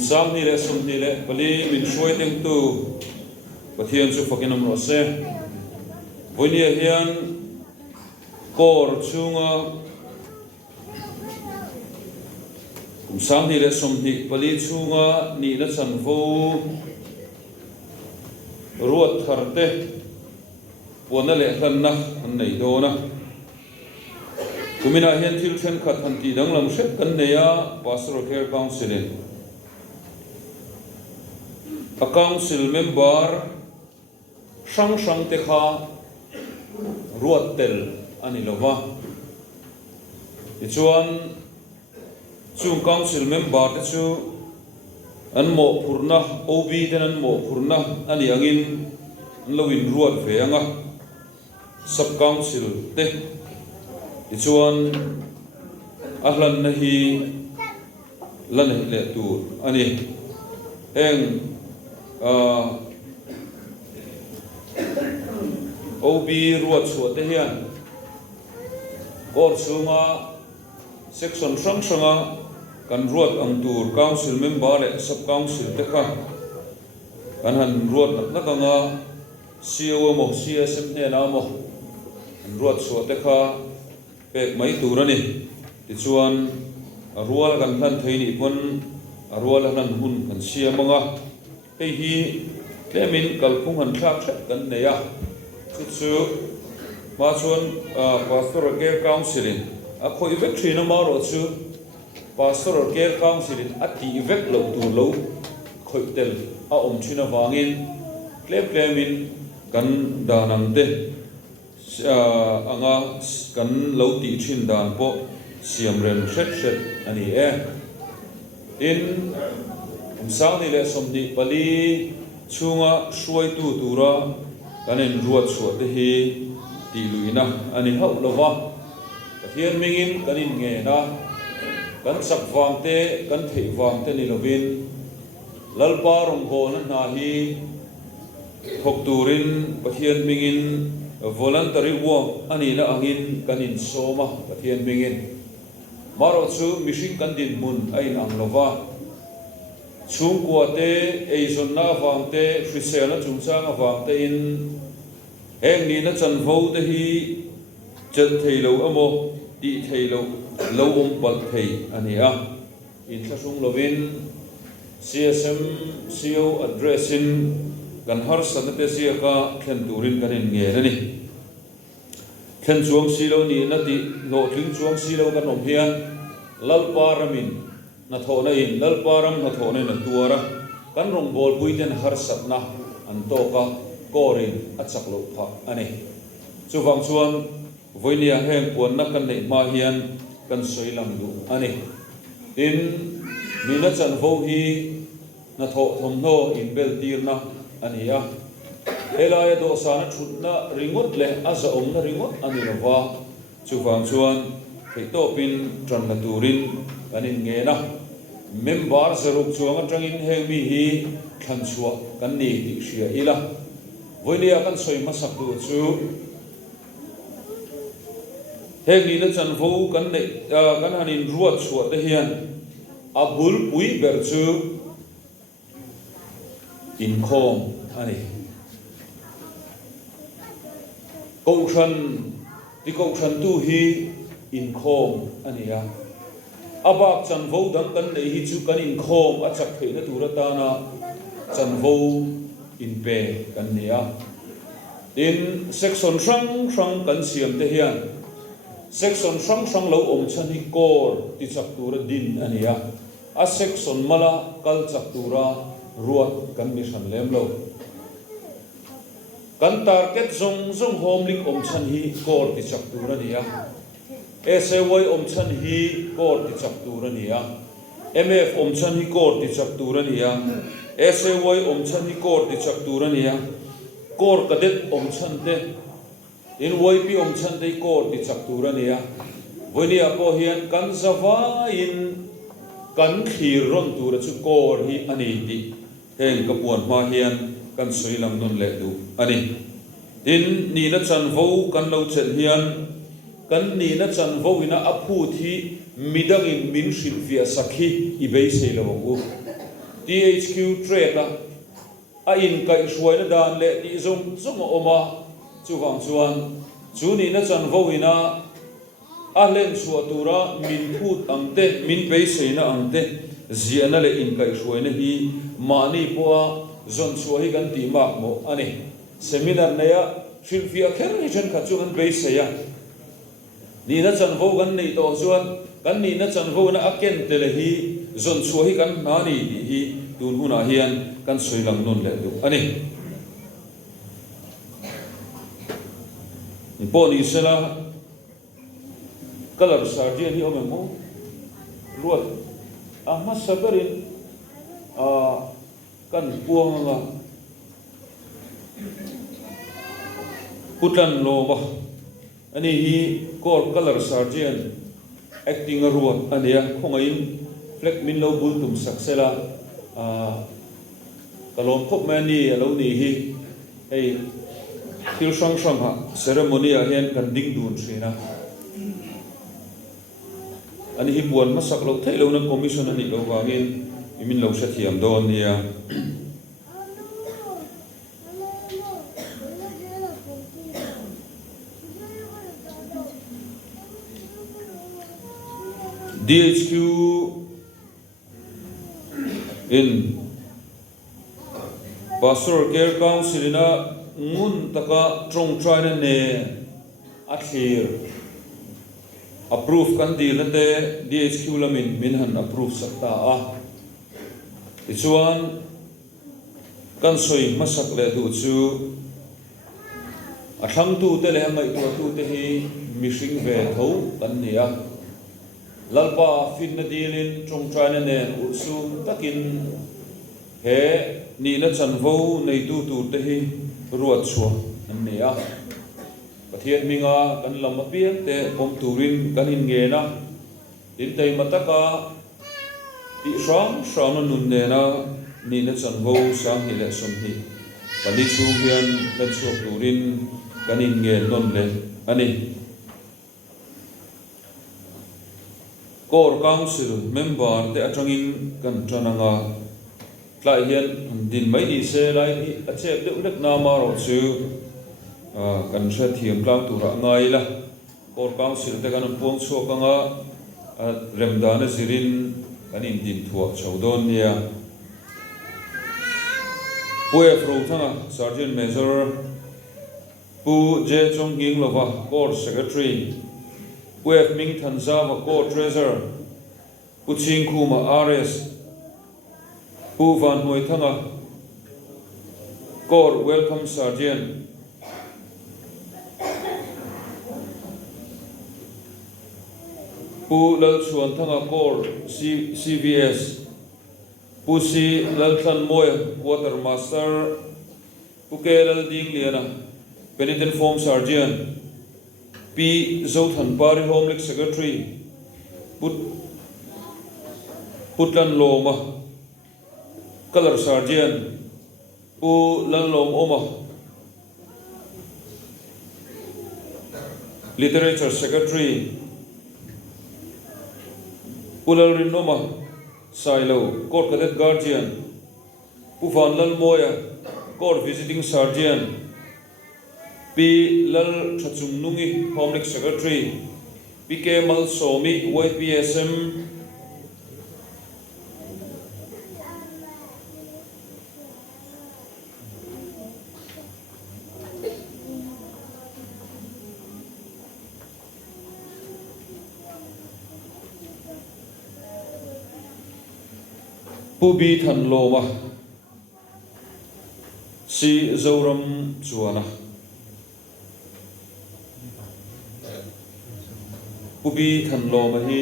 sang ni le sum ni le pali min shoi teng tu pathian chu fakinam ro se voinia hian kor chunga sang ni le sum ni pali chunga ni na chan vo ruat kharte pona le hlan na an nei do na kumina hian thil then khat han ti dang lam hret kan neya pastoral care council in a council member sang te kha ruat tel ani lova ichuan chung council member te chu an mo phurna ob ten an mo phurna ani angin an loin ruat ve anga sub council te ichuan ahlan na hi lan le tur ani eng OB ruat suat te hian kor chunga section sanga kan ruat ang tur council member le sub council te kha kan han ruat na kanga CEO mo CSM ne na mo ruat suat te kha pek mai turani tichuan rual kan hlan theini pon rual han hun kan sia manga hei hi lemin kalphung han thak thak kan neya chu ma chuan pastoral care council in a khoi vek thina ma ro chu pastoral care council in ati vek lo tu lo khoi tel a om thina wangin klemin kan danang te anga kan lo ti thin dan po siam ren hret ani in sang ni le som ni pali chunga suai tu tura kanin ruat suat te hi ti luina ani hau lova hian mingin kanin nge na kan sak wangte kan thei wangte ni lovin lalpa rong go na hi thok turin pathian mingin voluntary work ani na angin kanin soma pathian mingin maro chu mishing kan din mun ain ang lova chung kuate eison na wangte hrisena chungchang awangte in heng ni na chan vo te hi chan theilo amo ti theilo lo pal thei ani a in thasung lovin CSM CO addressin kan har sanate sia ka thlen turin kanin nge rani thlen chuang silo ni na ti lo tling chuang silo kan om hian lalparamin na thona in lalparam na thona na tuara kan rong bol puiten har satna an to ka korin achaklo pha ani chuwang chuan voinia heng pon na kan nei ma hian kan soilang du ani in mina chan vo hi na tho thomno in bel tirna ani ya elaya do sana thutna ringot le aza omna ringot ani lawa chuwang chuan to pin tran na turin kanin nge na member zaruk chuanga tangin heng mi hi khan chua kan ni ti sia ila voinia kan soi ma sak du chu heng ni na chan vo kan nei kan hanin ruat chua te hian abul pui ber chu in khom ani kousan tu hi in khom ani ya abak chan vo dang kan nei hi chu kan in khom achak thei na turata na chan vo in pe kan nia in section sang kan siam te hian section sang lo om chan hi kor ti chak tur din ania a section mala kal chak tura ruat kan mi san lem lo kan target zong home lik om chan hi kor ti chak tura nia SAY om chan hi kor ti chak tura nia MF om chan hi kor ti chak tura nia SAY om chan hi kor ti chak tura nia kor kadet om chan te in YP om chan te kor ti chak tura nia voinia po hian kan zawa in kan khir ron tura chu kor hi ani ti heng kapuan ma hian kan soilam non le du ani in ni na chan vo kan lo chen hian kan ni na chan vo ina aphu thi midang in min shil via sakhi i be sei lo u THQ trade la a in kai suai na dan le ti zong zong oma chu wang chuan chu ni na chan vo ina a len suwa tura min phut angte min pe seina angte ziana le in kai suai na hi mani poa zon suai kan ti mak mo ani seminar na ya shilfia kher ni chan kha chu an pe seya ni na chan vo gan nei to chuan kan ni na chan vo na aken te le hi zon suai kan na ni hi tun huna hian kan soilang non le du ani po ni sela color sardian hi omemo ruat ma sabarin kan puang nga putan lo ba ani hi color sardian acting ruat ania khongain flek min lo bul tum saksela kalom phok mani alo ni hi ei til sang sang ha ceremony a hian kan ding dun thina ani hi buan ma sak lo thei lo na commission ani lo wangin imin lo sa thiam don nia DHQ in Pastoral Care Council ina ngun taka trong try ne athir approve kan di late DHQ lamin minhan approve sakta a ichuan kan soi masak le tu chu a thang tu te le ngai tu te hi mishing ve tho kan nia lalpa fin na dilin trong try ne usu takin he ni na chan vo nei tu te hi ruat chuan an nia pathian minga kan lam pian te pom turin kan in nge na tin tei mataka ti sham nun ne na ni na chan vo sang hi le som hi pani chu hian kan chuak turin kan in nge non le ani core council member te atangin kan tananga tlai hian din mai ni se lai hi a chep de ulek na ma ro chu kan sha thiam tlang tura ngai la core council te kan puang chu kanga remdana sirin kan in din thua chaudon nia puya fro thanga sergeant major pu je chong ging lova core secretary puya ming thanza wa core treasurer pu ching khuma RS pu van noi thanga core welcome sergeant pu lal chuan thanga core CVS pu si lal than moy quartermaster pu ke lal ding liana penitent form sergeant pi zothan pari home league secretary putlan loma color sergeant pu lan lom oma literature secretary pulal rin oma silo court cadet guardian pu van lal moya court visiting sergeant pi lal thachum nungi home league secretary pk mal somi YPSM pubi than loma si zoram chuana pubi than loma hi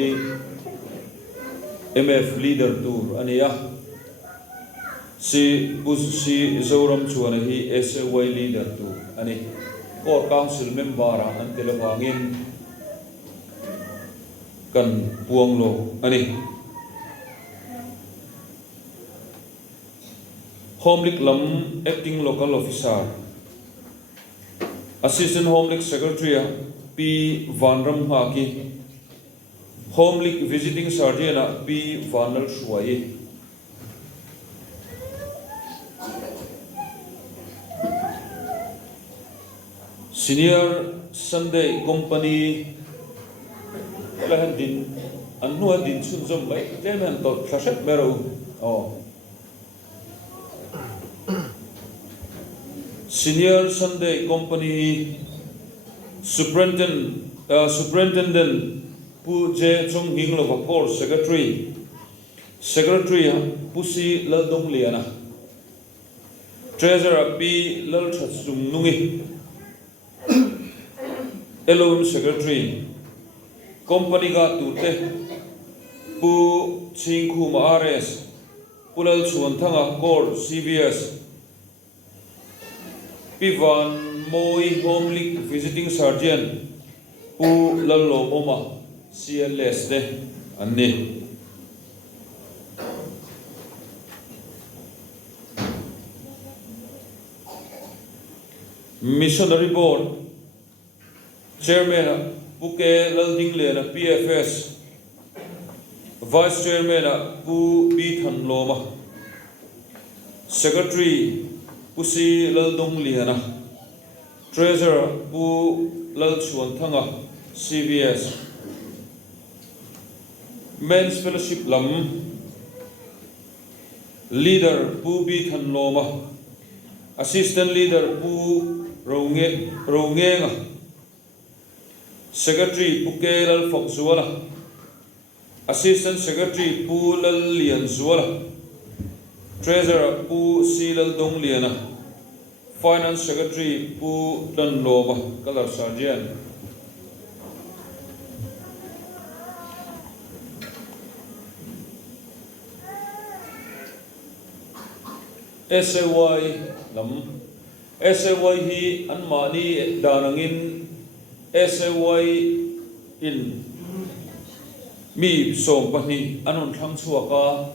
MF leader tour ania si zoram chuana hi SAY leader tour ani core council member an telewangin kan puanglo ani Home League Lam acting local officer Assistant Home League Secretary P Vanram Haki Home League visiting sergeant P Vanal Shuai Senior Sunday Company là hành din anh nuôi din xuân dâm mấy thế mà tốt khá sét mẹ rồi Senior Sunday Company Superintendent Pu Je Chung Hing Lo Vapor Secretary Pusi Lal Dong Liana Treasurer P Lal Chat Sum Nungi Alone Secretary Company ga tute Pu Chingku Maares Pulal Chuan Thanga Kor CVS Pivan Moi Home League Visiting Sergeant Pu Lalo Oma CLS de Anni Missionary Board Chairman Puke Lalding Lena PFS Vice Chairman Pu Bithan Loma Secretary Pusi Laldong Liana Treasurer Pu Lalchuan Thanga CVS Men's Fellowship Lam Leader Pu Bithan Loma Assistant Leader Pu Rongenga Secretary Puke Lal Fok Zuala Assistant Secretary Pu Lal Lian Zuala Treasurer Pu Si Lal Dong Liana Finance Secretary Pu Dan Loma Kalar Sarjan SAY Lam SAY hi Anmani Danangin SAY in Mi Som Pani Anon Thang Chuaka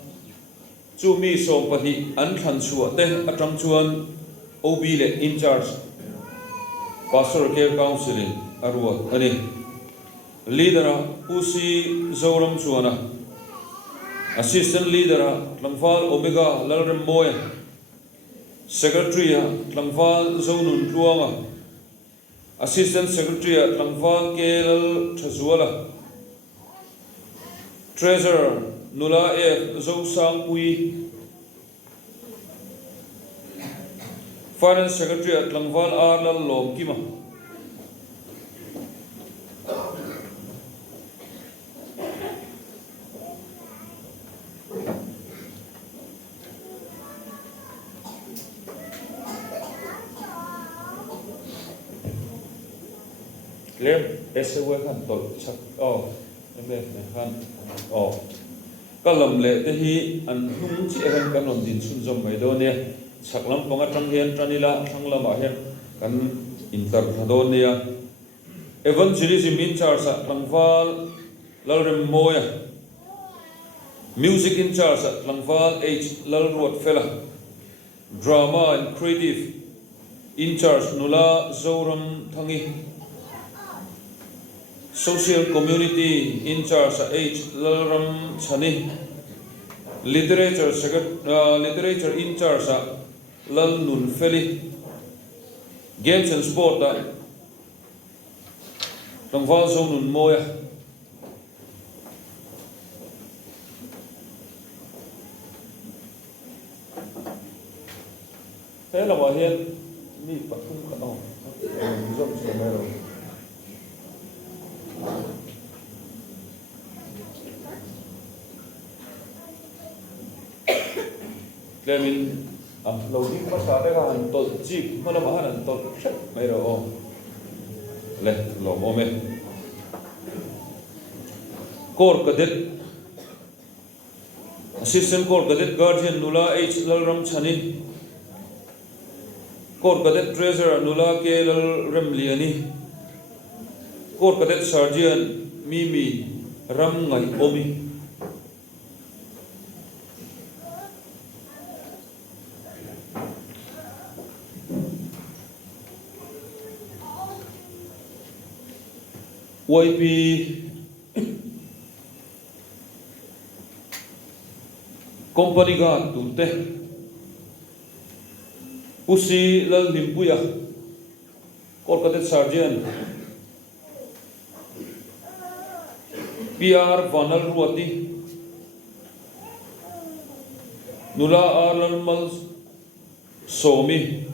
Chu Mi Som Pani An Than Chua Te Atang Chuan OB le in charge Pastoral Care Council in Arua Ani Leader Pusi Zoram Chuana Assistant Leader Tlangfal Omega Lalrem Moya Secretary Tlangfal Zonun Luanga Assistant Secretary Tlangfal Kelal Chazuala Treasurer Nula F Zosang Pui Finance Secretary Tlangfal Arlal Lom Kima Lem SAY kan tol chak em kan kalam le te hi an hung chi han kan om din sun zom mai do ne chaklam ponga tang hian tranila thanglam a hen kan inter do ne ya evangelism in charge Tlangfal Lalrem Moya Music in charge Tlangfal H Lalruat Fela Drama and Creative in charge Nula Zoram Thangi Social Community in charge H Lalram Chani Literature in charge Lal Nun Feli Games and Sport Tlangfal Zonun Moya thế là mà hiền mi bắt không có đâu rộng rồi đây rồi Để mình lâu đi bắt cá đây là hành tol jeep mà làm hành tol rất mấy rồi lên lỗ mồm ấy Corps Cadet Assistant Corps Cadet Guardian Nula H Lalram Chani Corps Cadet Treasurer Nula K Lalram Liani Corps Cadet Sergeant Mimi Ram Ngai Omi YP Company ga tulte Pusi Lal Limpuya Kolkata Sergeant PR Vanal Ruati Nula Arlan Mal Somi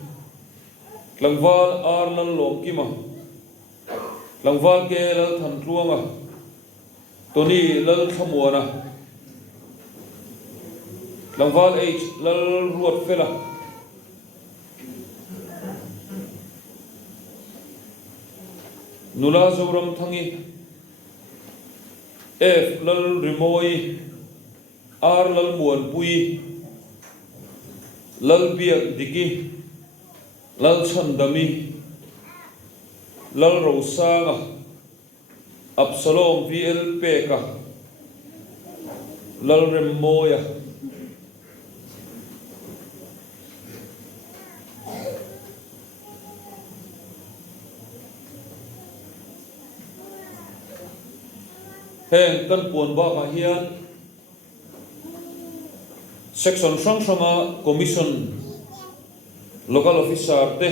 Langval Arlan Lomkima Langval Kelal Thantruanga Tony Lal Khamuana Langval H Lal Ruat Fela Nula Zoram Thangi F Lal Rimoi R Lal Muan Pui Lal Biak Diki Lal Chandami Lal Rosaga Absalom VL Peka Lal Remoya Heng kan puan ba ka hian section sang commission local officer te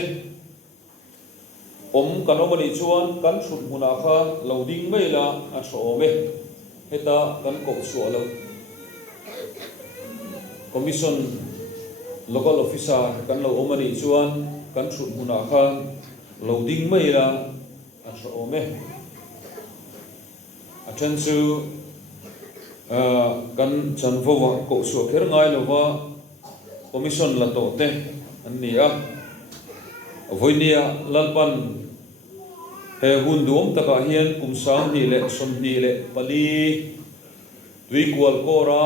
kan omani chuan kan thut huna kha loading maila a thome heta kan ko sualo commission local officer kan lo omani chuan kan thut huna kha loading maila a thome attention kan chanvo wa ko su kher ngai lova commission la to te ania voinia lalpan he hundum taka hian kumsang ni le som ni le pali tui kwal kora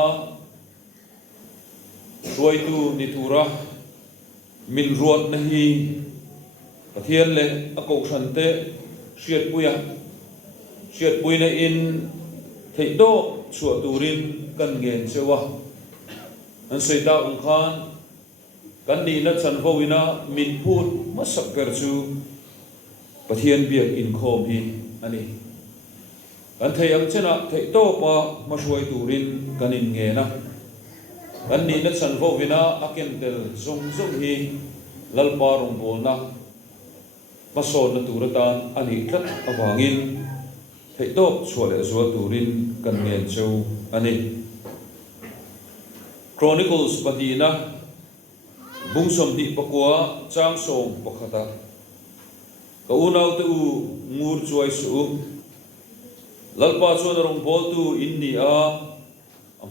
ruaitu nitura min ruat na hi pathian le akau thante siat puina in theido chua turin kan ngen chewa an soita ung khan kan ni na chanvo ina min phut masak per chu pathian biak in khom hi ani kan thei ang chena theido pa mashuai turin kan in nge na kan ni na chanvo ina aken tel zong hi lalpa rong bol na masol na turatan ani tlat awangin thei top chua le zual turin kan ngen cheu ani Chronicles patina bungsom di pakwa chang song pakhata ka unaw te u ngur chuai su lalpa chuan rong bol tu inni a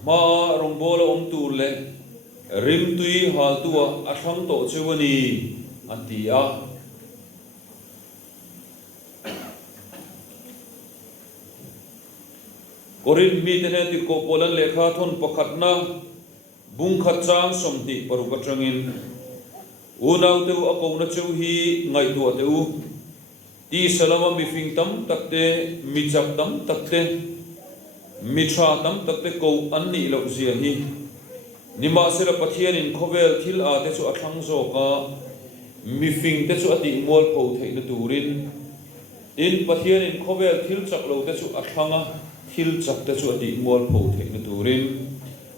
ma rong bol om tu le rim tui hal tu a thang to chewani antia Korin mi tene ti ko polan lekha thon pakhatna bung khatchang somti paru katrangin unaw teu akona cheu hi ngai tu teu ti salama mi fing tam takte mi chap tam takte mi tha tam takte ko anni lo zia hi nima sera pathian in khovel thil a te chu athang zo ka mi fing te chu ati mol pho theina turin in pathian in khovel thil chak lo te chu athanga thil chak te chu ati mol pho theina turin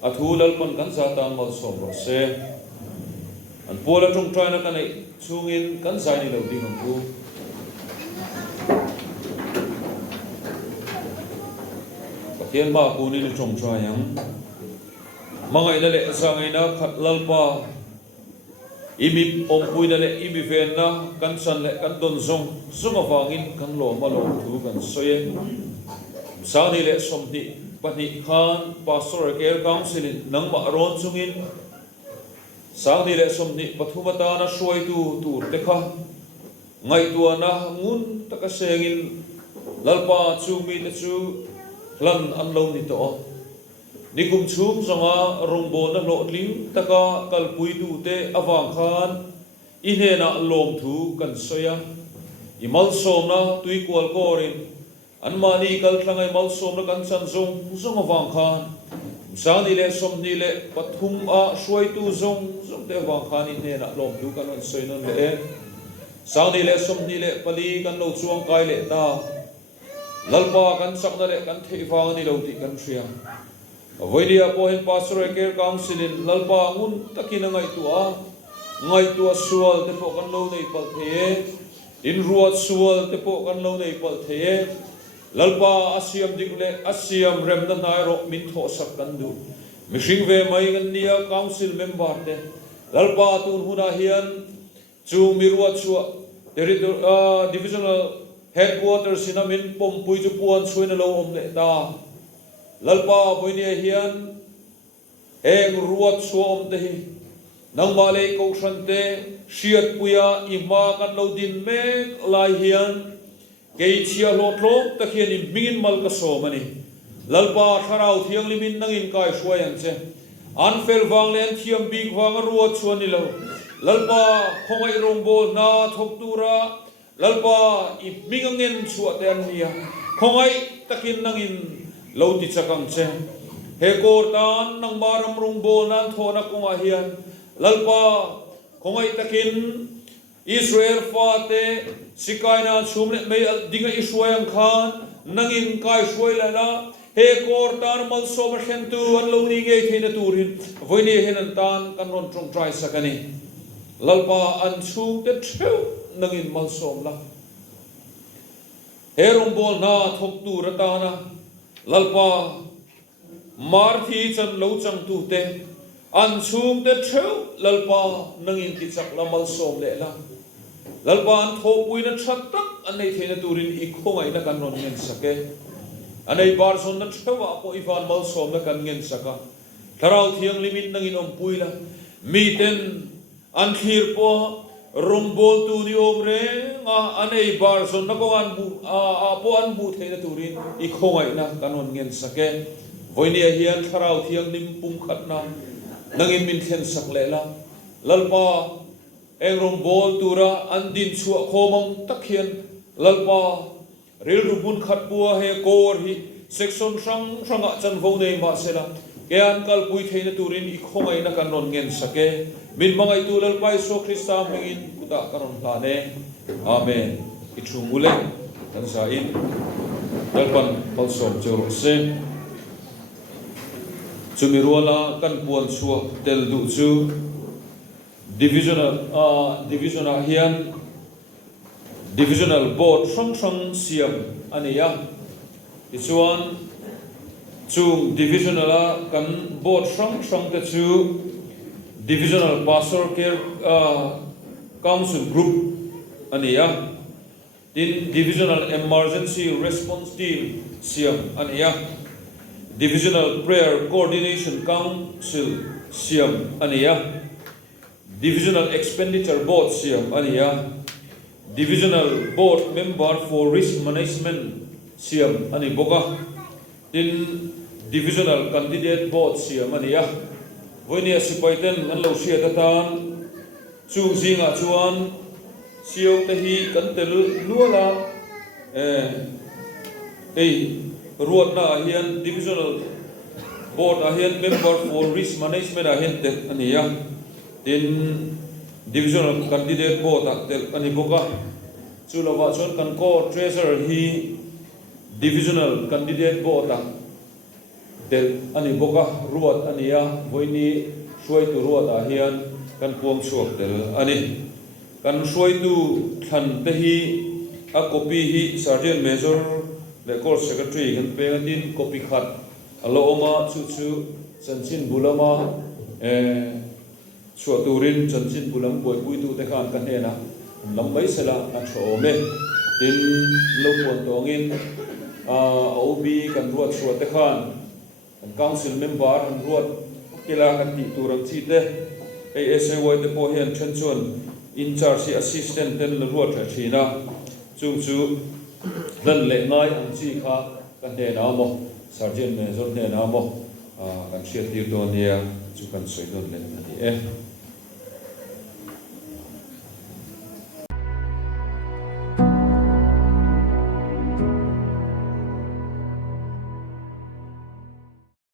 athulal pan kan zata mal som ro se an pola tung traina kan ai chungin kan zai ni lo ding ang ku pathian ma ku ni tung trayang mangai na le sangai na khat lalpa imi ompui na le imi ven na kan san le kan don zong zong awangin kan lo ma lo thu kan soye sani le somni pani khan pastor care council nang ma ron chungin sani le somni pathumata na shoi tu tur tekha ngai tu na ngun taka sengin lalpa chumi te chu hlan an lo ni to nikum chum zonga rongbo na lo ling taka kalpui tu te awang khan inena lom thu kan soya imal somna tui kwal korin an mani kal tlangai mal somna kan chan zong zong awang khan sani le somni le pathum a shoi tu zong zong te awang khan inena lom thu kan an soinon le sani le somni le pali kan lo chuang kai le ta lalpa kan sakna le kan thei wang ni lo ti kan thria avoidia pohen pastoral care council in lalpa ngun takina ngai tua sual te pho kan lo nei pal the in ruat sual te po kan lo nei pal the lalpa asiam dikle asiam rem na nai ro min tho sak kan du mishing ve mai kan nia council member te lalpa tun huna hian chu miruat chu divisional headquarters sinamin pompui chu puan chuina lo om le ta lalpa boinia hian eng ruat chu om te hi nang male ko sante shiat puya ima kan lo din me lai hian ke chia lo thlom ta khian in mingin mal ka so mani lalpa tharau thiang limin nangin kai suayan che an fel wang len thiam big wang ruat chuani lo lalpa khongai rongbol na thok tura lalpa I mingangen chuate an nia khongai takin nangin lo ti chakang che he kor tan nang maram rongbol nan thona konga hian lalpa khongai takin Israel fate sikaina chumle me dinga Israel khan nangin kai suai la he kor tan mal so ma khen tu an lo ni nge thina turin voini hen an tan kan ron trong try sakani lalpa an chung te theu nangin mal som la he rombol na thok tu ratana lalpa marthi chan lo chang tu te an chung te theu lalpa nangin ti chak la mal som le la lalpa an tho puina that tak an nei thena turin I khongai na kan ron ngen sake anei bar son na thewa po ivan mal som na kan ngen saka tharau thiang limit nangin om puila mi ten an khir po rombol tu ni omre nga anei bar son na ko an bu po an bu thena turin I khongai na kan ron ngen sake voinia hian tharau thiang lim pum khat na nangin min then sak le la lalpa eng rombol tura an din chua khomong takhian lalpa ril rubun khat bua he kor hi section sang sanga chan vo nei ma sela ke an kal pui theina turin I khongai na kan ron ngen sake min mangai tu lalpai so krista mengin kuta karon ta ne amen I thungule kan sa in dalpan palsom jor se chumiruala kan puan suwa tel du chu divisional hian divisional board sang siam ania ichuan chung divisional kan board sang te chu divisional pastor care council group ania in divisional emergency response team siam ania divisional prayer coordination council siam ania divisional expenditure board siam ania divisional board member for risk management siam ani boka in divisional candidate board siam ania voinia sipaiten an lo sia tatan chung zinga chuan siau te hi kan tel nuala ruat na hian divisional board a hian member for risk management a hian te ania in divisional candidate board tel ani boka chulawa chon kan ko treasurer hi divisional candidate board tel ani boka ruat ania voini suai tu ruat a hian kan puang suak tel ani kan suai tu than te hi a copy hi sergeant major le court secretary kan pe din copy khat alo oma chu chanchin bulama chua turin chanchin bulam boi pui tu te khan kan hena lam mai sela na thome tin lo pon tongin OB kan ruat chua te khan kan council member kan ruat kila kan ti turang chi te ASAY te po hian chanchon in charge assistant ten la ruat thina chu dan le ngai ang chi kha kan hena mo sergeant major hena mo kan share ti do nia chu kan soi don le ni